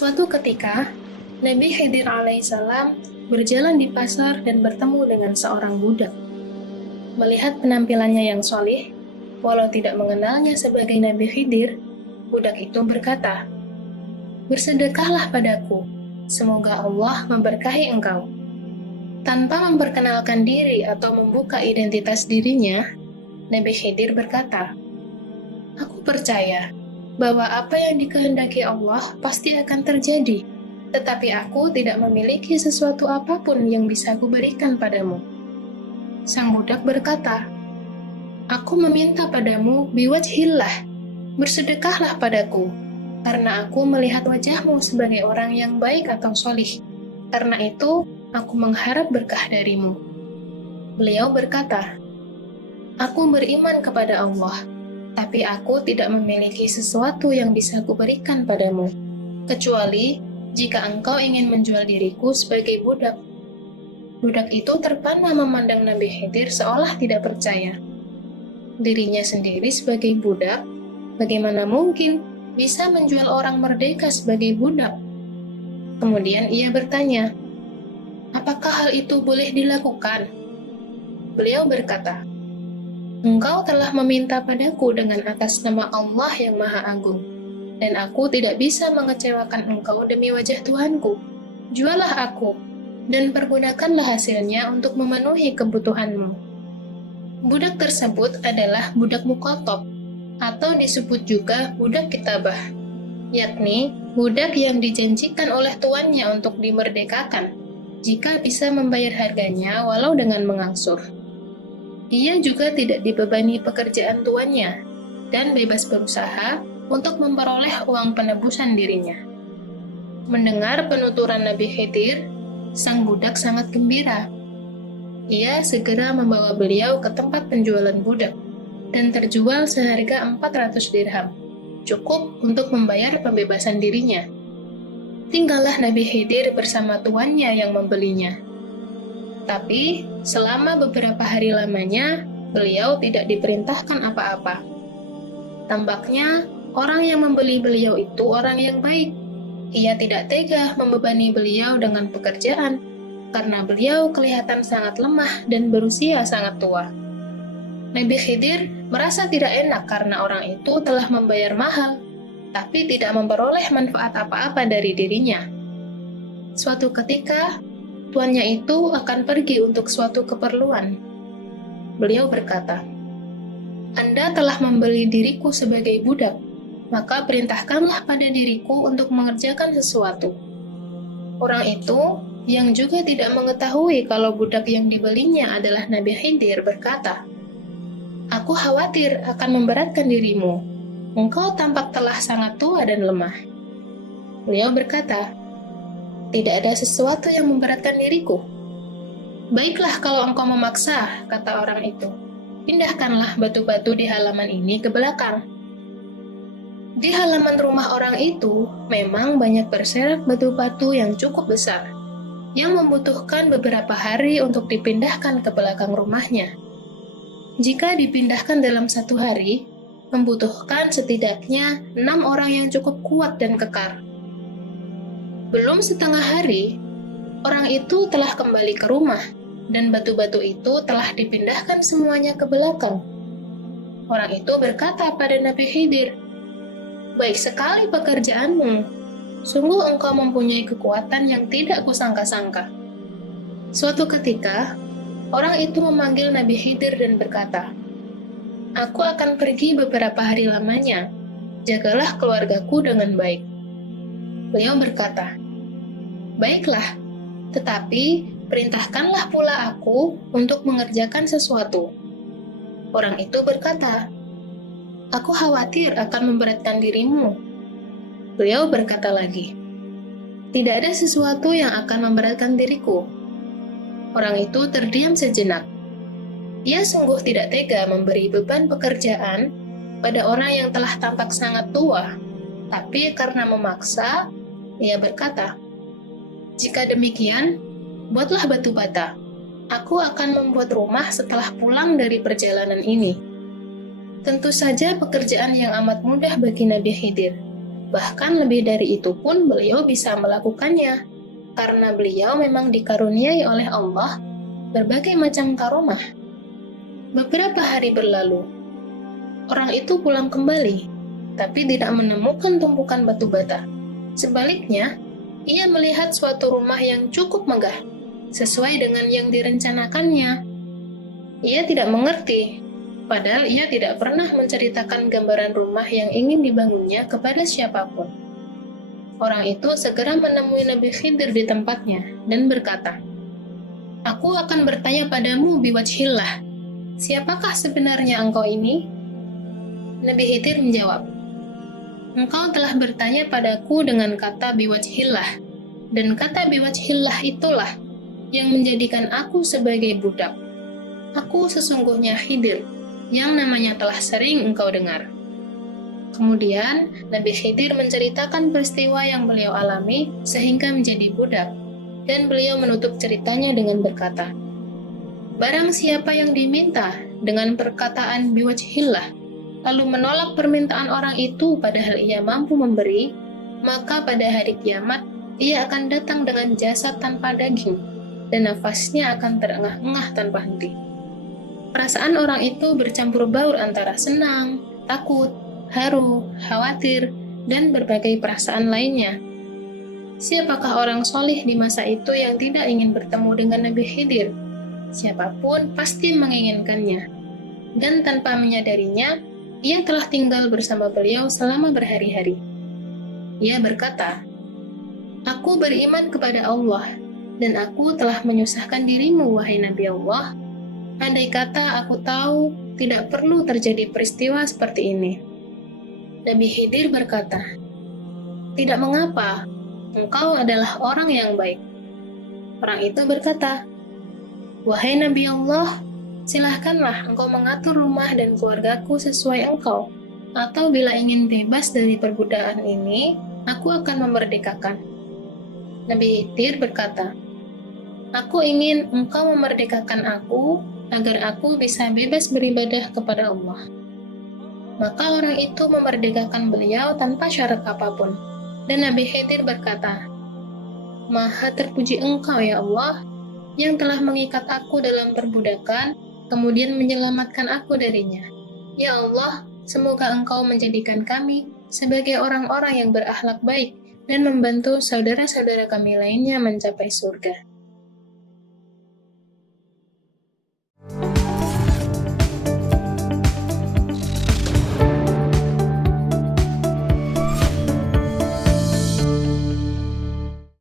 Suatu ketika, Nabi Khidir alaihissalam berjalan di pasar dan bertemu dengan seorang budak. Melihat penampilannya yang solih, walau tidak mengenalnya sebagai Nabi Khidir, budak itu berkata, "Bersedekahlah padaku, semoga Allah memberkahi engkau." Tanpa memperkenalkan diri atau membuka identitas dirinya, Nabi Khidir berkata, "Aku percaya bahwa apa yang dikehendaki Allah pasti akan terjadi, tetapi aku tidak memiliki sesuatu apapun yang bisa kuberikan padamu." Sang budak berkata, "Aku meminta padamu biwajhillah, bersedekahlah padaku, karena aku melihat wajahmu sebagai orang yang baik atau solih. Karena itu, aku mengharap berkah darimu." Beliau berkata, "Aku beriman kepada Allah, tapi aku tidak memiliki sesuatu yang bisa kuberikan padamu, kecuali jika engkau ingin menjual diriku sebagai budak." Budak itu terpana memandang Nabi Khidir seolah tidak percaya. Dirinya sendiri sebagai budak, bagaimana mungkin bisa menjual orang merdeka sebagai budak? Kemudian ia bertanya, "Apakah hal itu boleh dilakukan?" Beliau berkata, "Engkau telah meminta padaku dengan atas nama Allah yang Maha Agung, dan aku tidak bisa mengecewakan engkau demi wajah Tuhanku. Jualah aku, dan pergunakanlah hasilnya untuk memenuhi kebutuhanmu." Budak tersebut adalah budak muqatab, atau disebut juga budak kitabah, yakni budak yang dijanjikan oleh tuannya untuk dimerdekakan, jika bisa membayar harganya walau dengan mengangsur. Ia juga tidak dibebani pekerjaan tuannya, dan bebas berusaha untuk memperoleh uang penebusan dirinya. Mendengar penuturan Nabi Khidir, sang budak sangat gembira. Ia segera membawa beliau ke tempat penjualan budak, dan terjual seharga 400 dirham, cukup untuk membayar pembebasan dirinya. Tinggallah Nabi Khidir bersama tuannya yang membelinya. Tapi, selama beberapa hari lamanya, beliau tidak diperintahkan apa-apa. Tampaknya, orang yang membeli beliau itu orang yang baik. Ia tidak tega membebani beliau dengan pekerjaan, karena beliau kelihatan sangat lemah dan berusia sangat tua. Nabi Khidir merasa tidak enak karena orang itu telah membayar mahal, tapi tidak memperoleh manfaat apa-apa dari dirinya. Suatu ketika, tuannya itu akan pergi untuk suatu keperluan. Beliau berkata, "Anda telah membeli diriku sebagai budak, maka perintahkanlah pada diriku untuk mengerjakan sesuatu." Orang itu, yang juga tidak mengetahui kalau budak yang dibelinya adalah Nabi Khidir, berkata, "Aku khawatir akan memberatkan dirimu. Engkau tampak telah sangat tua dan lemah." Beliau berkata, "Tidak ada sesuatu yang memberatkan diriku." "Baiklah kalau engkau memaksa," kata orang itu. "Pindahkanlah batu-batu di halaman ini ke belakang." Di halaman rumah orang itu memang banyak berserak batu-batu yang cukup besar, yang membutuhkan beberapa hari untuk dipindahkan ke belakang rumahnya. Jika dipindahkan dalam satu hari, membutuhkan setidaknya 6 orang yang cukup kuat dan kekar. Belum setengah hari, orang itu telah kembali ke rumah, dan batu-batu itu telah dipindahkan semuanya ke belakang. Orang itu berkata pada Nabi Khidir, "Baik sekali pekerjaanmu. Sungguh engkau mempunyai kekuatan yang tidak kusangka-sangka." Suatu ketika, orang itu memanggil Nabi Khidir dan berkata, "Aku akan pergi beberapa hari lamanya. Jagalah keluargaku dengan baik." Beliau berkata, "Baiklah, tetapi perintahkanlah pula aku untuk mengerjakan sesuatu." Orang itu berkata, "Aku khawatir akan memberatkan dirimu." Beliau berkata lagi, "Tidak ada sesuatu yang akan memberatkan diriku." Orang itu terdiam sejenak. Ia sungguh tidak tega memberi beban pekerjaan pada orang yang telah tampak sangat tua, tapi karena memaksa, ia berkata, "Jika demikian, buatlah batu bata. Aku akan membuat rumah setelah pulang dari perjalanan ini." Tentu saja pekerjaan yang amat mudah bagi Nabi Khidir, Bahkan lebih dari itu pun beliau bisa melakukannya, karena beliau memang dikaruniai oleh Allah berbagai macam karomah. Beberapa hari berlalu, orang itu pulang kembali, tapi tidak menemukan tumpukan batu bata. Sebaliknya, ia melihat suatu rumah yang cukup megah, sesuai dengan yang direncanakannya. Ia tidak mengerti, padahal ia tidak pernah menceritakan gambaran rumah yang ingin dibangunnya kepada siapapun. Orang itu segera menemui Nabi Khidir di tempatnya dan berkata, "Aku akan bertanya padamu biwajhillah, siapakah sebenarnya engkau ini?" Nabi Khidir menjawab, "Engkau telah bertanya padaku dengan kata biwajhillah, dan kata biwajhillah itulah yang menjadikan aku sebagai budak. Aku sesungguhnya Khidir, yang namanya telah sering engkau dengar." Kemudian, Nabi Khidir menceritakan peristiwa yang beliau alami sehingga menjadi budak, dan beliau menutup ceritanya dengan berkata, "Barang siapa yang diminta dengan perkataan biwajhillah, lalu menolak permintaan orang itu padahal ia mampu memberi, maka pada hari kiamat ia akan datang dengan jasad tanpa daging, dan nafasnya akan terengah-engah tanpa henti." Perasaan orang itu bercampur baur antara senang, takut, haru, khawatir, dan berbagai perasaan lainnya. Siapakah orang solih di masa itu yang tidak ingin bertemu dengan Nabi Khidir? Siapapun pasti menginginkannya. Dan tanpa menyadarinya, ia telah tinggal bersama beliau selama berhari-hari. Ia berkata, "Aku beriman kepada Allah, dan aku telah menyusahkan dirimu, wahai Nabi Allah. Andai kata aku tahu tidak perlu terjadi peristiwa seperti ini." Nabi Khidir berkata, "Tidak mengapa, engkau adalah orang yang baik." Orang itu berkata, "Wahai Nabi Allah, silahkanlah engkau mengatur rumah dan keluargaku sesuai engkau, atau bila ingin bebas dari perbudakan ini, aku akan memerdekakan." Nabi Khidir berkata, "Aku ingin engkau memerdekakan aku, agar aku bisa bebas beribadah kepada Allah." Maka orang itu memerdekakan beliau tanpa syarat apapun. Dan Nabi Khidir berkata, "Maha terpuji engkau ya Allah, yang telah mengikat aku dalam perbudakan, kemudian menyelamatkan aku darinya. Ya Allah, semoga engkau menjadikan kami sebagai orang-orang yang berakhlak baik dan membantu saudara-saudara kami lainnya mencapai surga."